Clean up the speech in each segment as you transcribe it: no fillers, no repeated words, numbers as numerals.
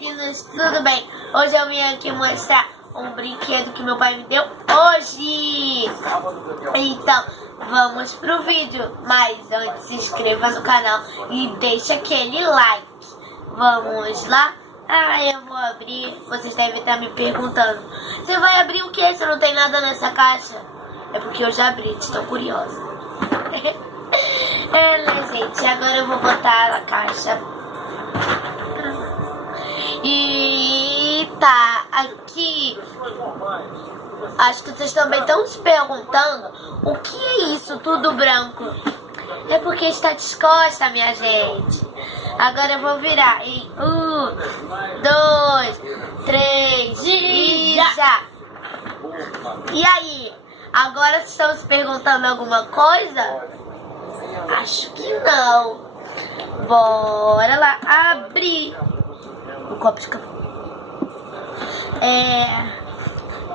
meninas, tudo bem? Hoje eu vim aqui mostrar um brinquedo que meu pai me deu hoje. Então, vamos pro vídeo. Mas antes, se inscreva no canal e deixa aquele like. Vamos lá? Eu vou abrir. Vocês devem estar me perguntando: você vai abrir o que se não tem nada nessa caixa? É porque eu já abri, estou curiosa. Né, gente? Agora eu vou botar a caixa. E tá aqui. Acho que vocês também estão se perguntando: o que é isso tudo branco? É porque está descosta, minha gente. Agora eu vou virar em 1, 2, 3 e já. E aí? Agora vocês estão se perguntando alguma coisa? Acho que não. Bora lá abrir o copo de café.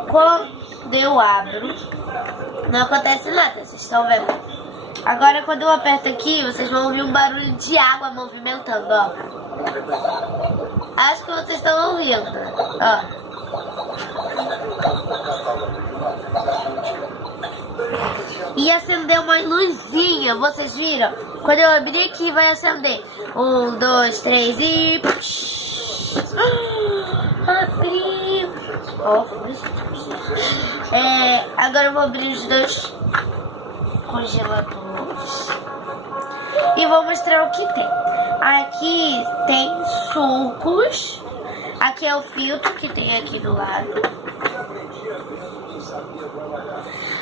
Quando eu abro, não acontece nada, vocês estão vendo? Agora quando eu aperto aqui, vocês vão ouvir um barulho de água movimentando, ó. Acho que vocês estão ouvindo, ó. E acendeu uma luzinha, vocês viram? Quando eu abrir aqui vai acender. 1, 2, 3 e... abriu. Agora eu vou abrir os dois congeladores e vou mostrar o que tem. Aqui tem sucos. Aqui é o filtro que tem aqui do lado.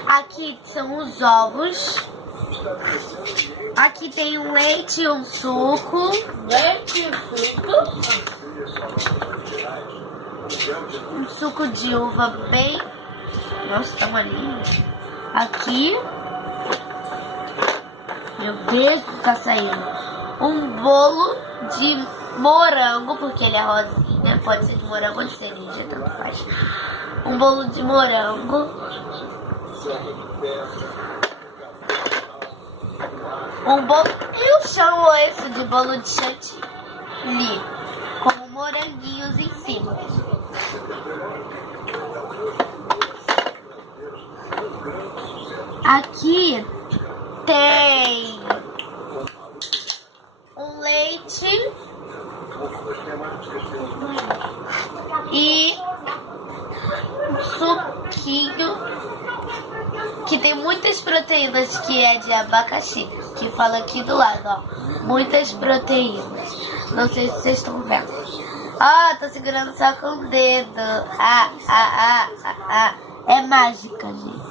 Aqui são os ovos. Aqui tem um leite e um suco. Leite e suco. Um suco de uva bem... Nossa, tá uma linha. Aqui. Meu Deus, tá saindo. Um bolo de morango, porque ele é rosinha. Pode ser de morango ou de cereja, tanto faz. Um bolo de morango. Um bolo... Eu chamo esse de bolo de chantilly, com moranguinhos em cima. Aqui tem um leite e um suquinho que tem muitas proteínas, que é de abacaxi, que fala aqui do lado, ó. Muitas proteínas. Não sei se vocês estão vendo. Tô segurando só com o dedo. É mágica, gente.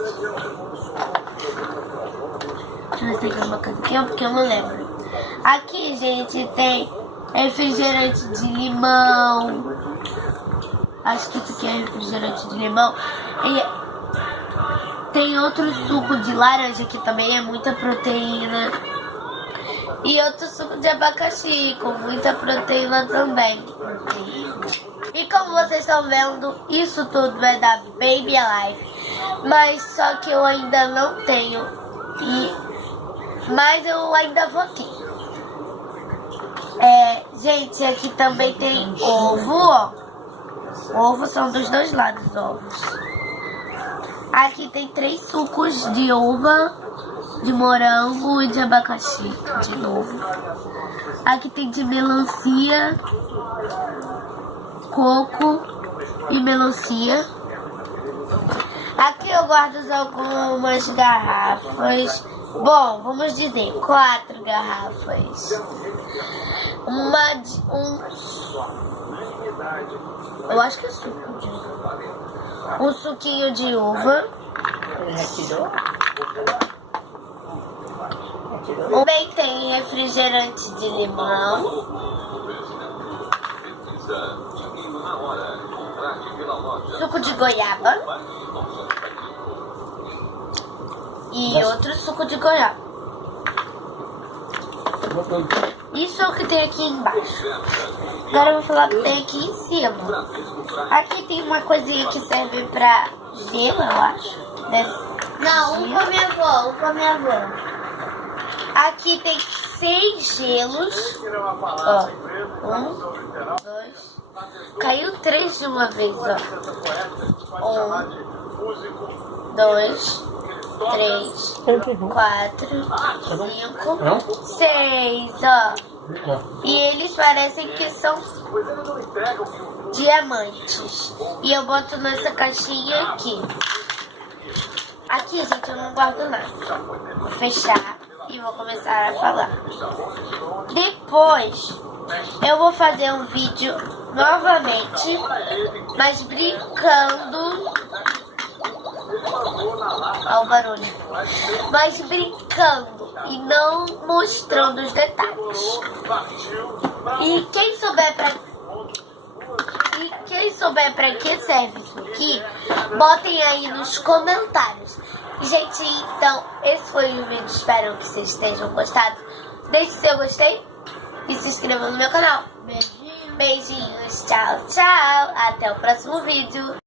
Deixa eu ver se tem alguma coisa aqui, porque eu não lembro. Aqui, gente, tem refrigerante de limão. Acho que isso aqui é refrigerante de limão. E tem outro suco de laranja, que também é muita proteína. E outro suco de abacaxi, com muita proteína também. E como vocês estão vendo, isso tudo é da Baby Alive. Mas só que eu ainda não tenho. Mas eu ainda vou ter. Gente, aqui também tem ovo, ó. Ovo são dos dois lados, ovos. Aqui tem 3 sucos de uva, de morango e de abacaxi, de novo. Aqui tem de melancia, coco e melancia. Aqui eu guardo algumas garrafas. Bom, vamos dizer, 4 garrafas. Eu acho que é suco de uva. Um suquinho de uva. Também tem refrigerante de limão. Suco de goiaba. E outro suco de goiaba. Isso é o que tem aqui embaixo. Agora eu vou falar o que tem aqui em cima. Aqui tem uma coisinha que serve pra gelo, eu acho. Não, um com a minha avó, um com a minha avó. Aqui tem 6 gelos. Ó, 1, 2, Caiu 3 de uma vez, ó. 1, 2, 3, 4, 5, 6, ó. E eles parecem que são diamantes. E eu boto nessa caixinha aqui. Aqui, gente, eu não guardo nada. Vou fechar e vou começar a falar. Depois, eu vou fazer um vídeo novamente, mas brincando. Olha o barulho. Mas brincando e não mostrando os detalhes. E quem souber pra que serve isso aqui, botem aí nos comentários. Gente, então, esse foi o vídeo. Espero que vocês tenham gostado. Deixe seu gostei e se inscreva no meu canal. Beijinhos, tchau, tchau. Até o próximo vídeo.